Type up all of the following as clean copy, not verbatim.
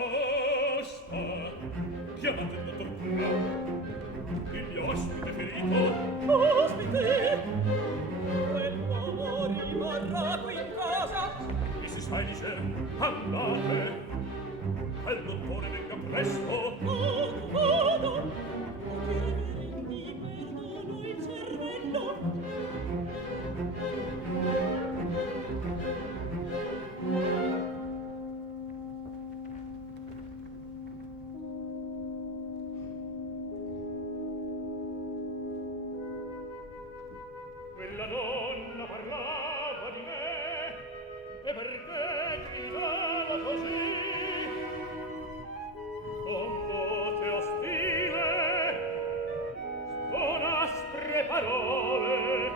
basta. Chiamate il dottor Brown. Il mio ospite ferito. Ospite! Quell'uomo rimarrà qui in casa. Mrs. Felicer, andate. Al dottore venga presto. Vado! Che reverendi perdono il cervello. Quella donna parlava di me, e perché gridava così? Con voce ostile, con aspre parole,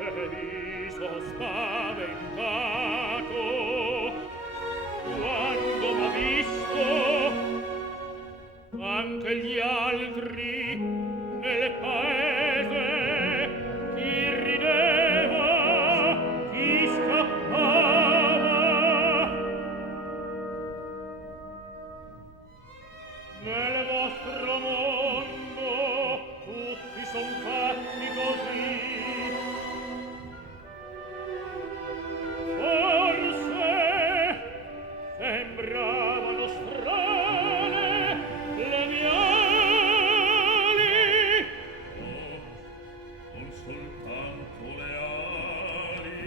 e viso spaventato, quando m'ha visto, anche gli altri nel paese, chi rideva, chi scappava. Nel vostro mondo tutti son fatti così. Forse sembravano strane le mie ali. Oh, non soltanto le ali.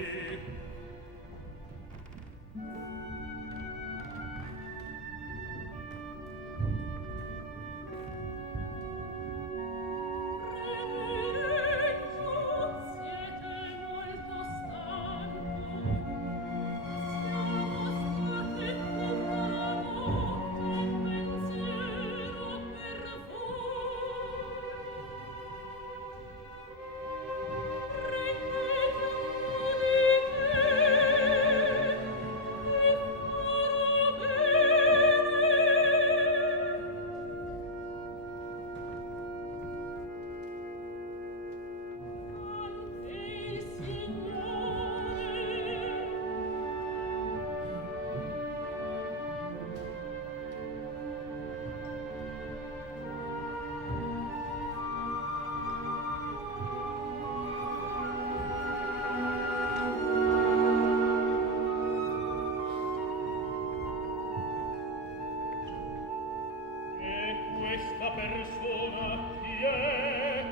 Questa persona chi è?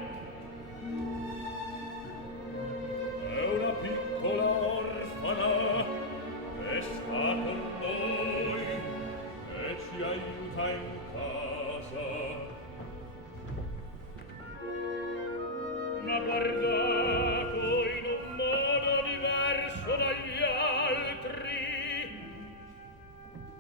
È una piccola orfana che sta con noi e ci aiuta in casa. Ma guardate